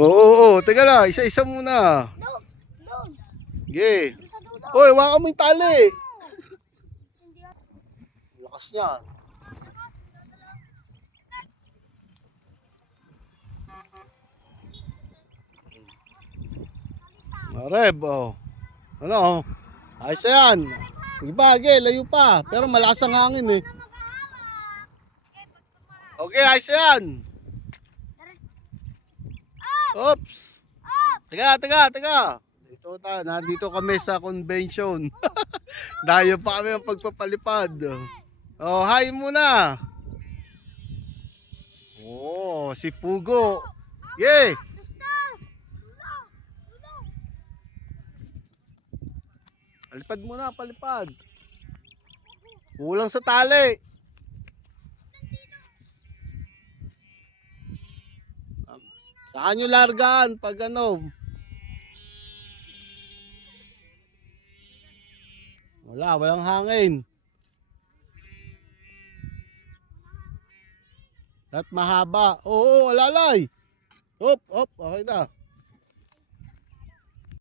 Oo. Teka lang, isa-isa muna. Doon. Doon. Sige. Sa dulo. Hoy, waka mo yung tali. Lakas niyan. Mareb, oh. Ano? Ayos na yan. Sige pa, sige, layo pa. Pero malakas ang hangin eh. Okay, ayos na yan. Oops. Teka. Nandito kami sa convention. Dayo pa kami ang pagpapalipad. Oh, hi muna. Oh, si Pugo. Yeah. Palipad muna, palipad. Kulang sa tali. Saan nyo largaan pag ano? Walang hangin. At mahaba. Oo, alalay. Hop, okay na.